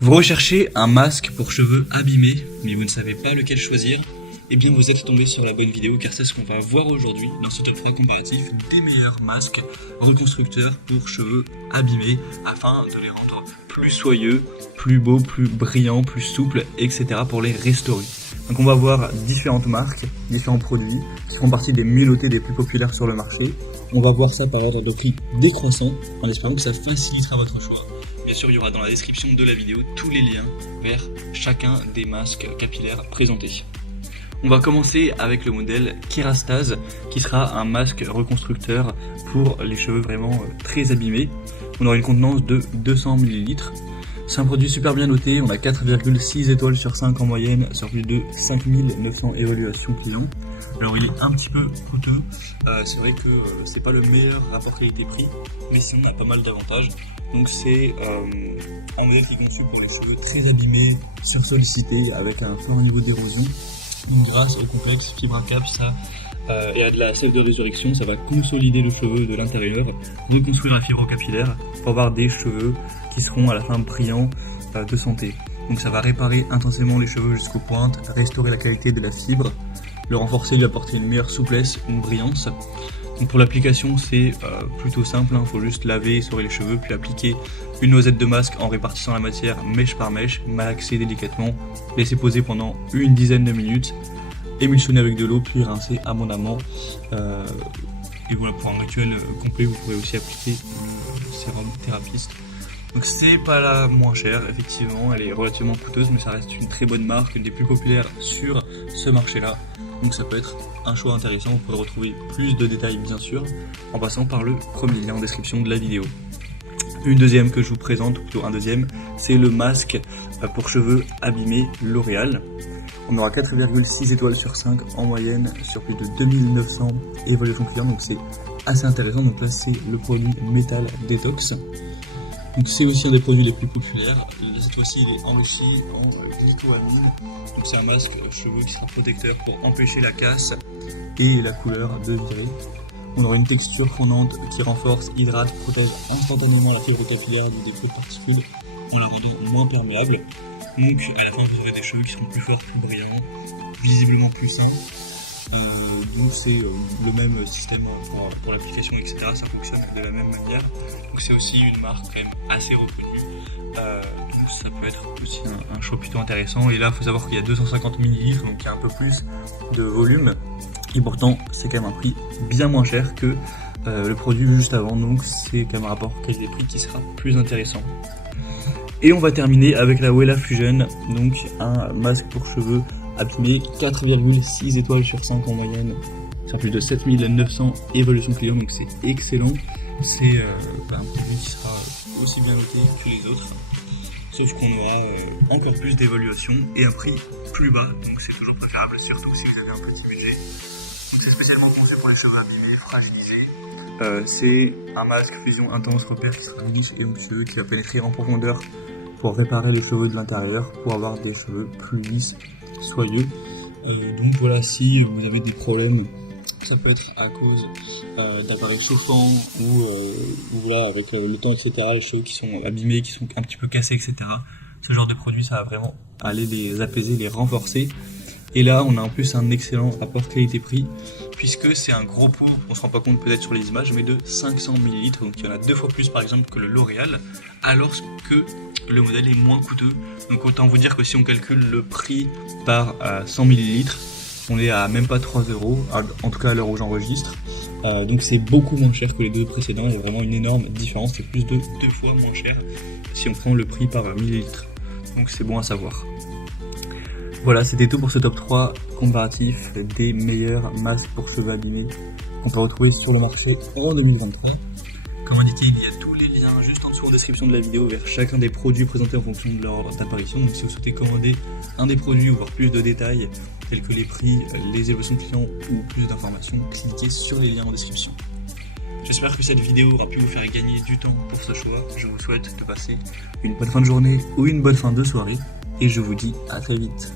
Vous recherchez un masque pour cheveux abîmés, mais vous ne savez pas lequel choisir? Eh bien vous êtes tombé sur la bonne vidéo car c'est ce qu'on va voir aujourd'hui dans ce top 3 comparatif des meilleurs masques reconstructeurs pour cheveux abîmés afin de les rendre plus soyeux, plus beaux, plus brillants, plus souples, etc. pour les restaurer. Donc on va voir différentes marques, différents produits qui font partie des mieuxlotés les plus populaires sur le marché. On va voir ça par ordre de prix décroissant en espérant que ça facilitera votre choix. Bien sûr, il y aura dans la description de la vidéo tous les liens vers chacun des masques capillaires présentés. On va commencer avec le modèle Kerastase qui sera un masque reconstructeur pour les cheveux vraiment très abîmés. On aura une contenance de 200 ml. C'est un produit super bien noté, on a 4,6 étoiles sur 5 en moyenne sur plus de 5900 évaluations clients. Alors il est un petit peu coûteux, c'est vrai que c'est pas le meilleur rapport qualité-prix, mais sinon on a pas mal d'avantages. Donc c'est un modèle qui est conçu pour les cheveux très abîmés, sursollicités, avec un fort niveau d'érosion. Donc grâce au complexe FibraCap, et à de la sève de résurrection, ça va consolider le cheveu de l'intérieur, reconstruire la fibre capillaire pour avoir des cheveux qui seront à la fin brillants de santé. Donc ça va réparer intensément les cheveux jusqu'aux pointes, restaurer la qualité de la fibre, le renforcer, lui apporter une meilleure souplesse, une brillance. Donc pour l'application c'est plutôt simple, il faut juste laver, essorer les cheveux, puis appliquer une noisette de masque en répartissant la matière mèche par mèche, malaxer délicatement, laisser poser pendant une dizaine de minutes, émulsionner avec de l'eau, puis rincer abondamment. Et voilà, pour un rituel complet, vous pourrez aussi appliquer le sérum thérapiste. Donc c'est pas la moins chère, effectivement, elle est relativement coûteuse, mais ça reste une très bonne marque, une des plus populaires sur ce marché-là. Donc ça peut être un choix intéressant, vous pourrez retrouver plus de détails bien sûr, en passant par le premier lien en description de la vidéo. Une deuxième que je vous présente, ou plutôt un deuxième, c'est le masque pour cheveux abîmés L'Oréal. On aura 4,6 étoiles sur 5 en moyenne sur plus de 2900 évaluations clients, donc c'est assez intéressant. Donc là c'est le produit Metal Detox. Donc c'est aussi un des produits les plus populaires. Cette fois-ci il est enrichi en glycoamine. Donc c'est un masque cheveux qui sera protecteur pour empêcher la casse et la couleur de virer. On aura une texture fondante qui renforce, hydrate, protège instantanément la fibre capillaire des dépôts de particules en la rendant moins perméable. Donc à la fin vous aurez des cheveux qui seront plus forts, plus brillants, visiblement plus sains. Donc c'est le même système pour l'application, etc. Ça fonctionne de la même manière. Donc c'est aussi une marque quand même assez reconnue. Donc ça peut être aussi un choix plutôt intéressant. Et là il faut savoir qu'il y a 250 ml, donc il y a un peu plus de volume. Et pourtant c'est quand même un prix bien moins cher que le produit juste avant. Donc c'est quand même un rapport qualité-prix qui sera plus intéressant. Et on va terminer avec la Wella Fusion, donc un masque pour cheveux abîmés, 4,6 étoiles sur 5 en moyenne, sur plus de 7900 évaluations clients, donc c'est excellent. C'est un produit qui sera aussi bien noté que les autres, sauf qu'on aura encore plus d'évaluations et un prix plus bas, donc c'est toujours préférable, surtout si vous avez un petit budget. Donc c'est spécialement conçu pour les cheveux abîmés, fragilisés. C'est un masque fusion intense repère qui sera lisse et onctueux, qui va pénétrer en profondeur pour réparer les cheveux de l'intérieur, pour avoir des cheveux plus lisses, soyeux. Donc voilà, si vous avez des problèmes, ça peut être à cause d'appareils chauffants ou voilà, avec le temps, etc., les cheveux qui sont abîmés, qui sont un petit peu cassés, etc. Ce genre de produit, ça va vraiment aller les apaiser, les renforcer. Et là, on a en plus un excellent rapport qualité-prix, puisque c'est un gros pot, on se rend pas compte peut-être sur les images, mais de 500 ml, donc il y en a 2 fois plus par exemple que le L'Oréal, alors que le modèle est moins coûteux. Donc autant vous dire que si on calcule le prix par 100 ml, on est à même pas 3 €, en tout cas à l'heure où j'enregistre. Donc c'est beaucoup moins cher que les deux précédents, il y a vraiment une énorme différence, c'est plus de 2 fois moins cher si on prend le prix par millilitre. Donc c'est bon à savoir. Voilà, c'était tout pour ce top 3 comparatif des meilleurs masques pour cheveux abîmés qu'on peut retrouver sur le marché en 2023. Comme indiqué, il y a tous les liens juste en dessous en description de la vidéo vers chacun des produits présentés en fonction de leur ordre d'apparition. Donc si vous souhaitez commander un des produits ou voir plus de détails tels que les prix, les évaluations clients ou plus d'informations, cliquez sur les liens en description. J'espère que cette vidéo aura pu vous faire gagner du temps pour ce choix. Je vous souhaite de passer une bonne fin de journée ou une bonne fin de soirée et je vous dis à très vite.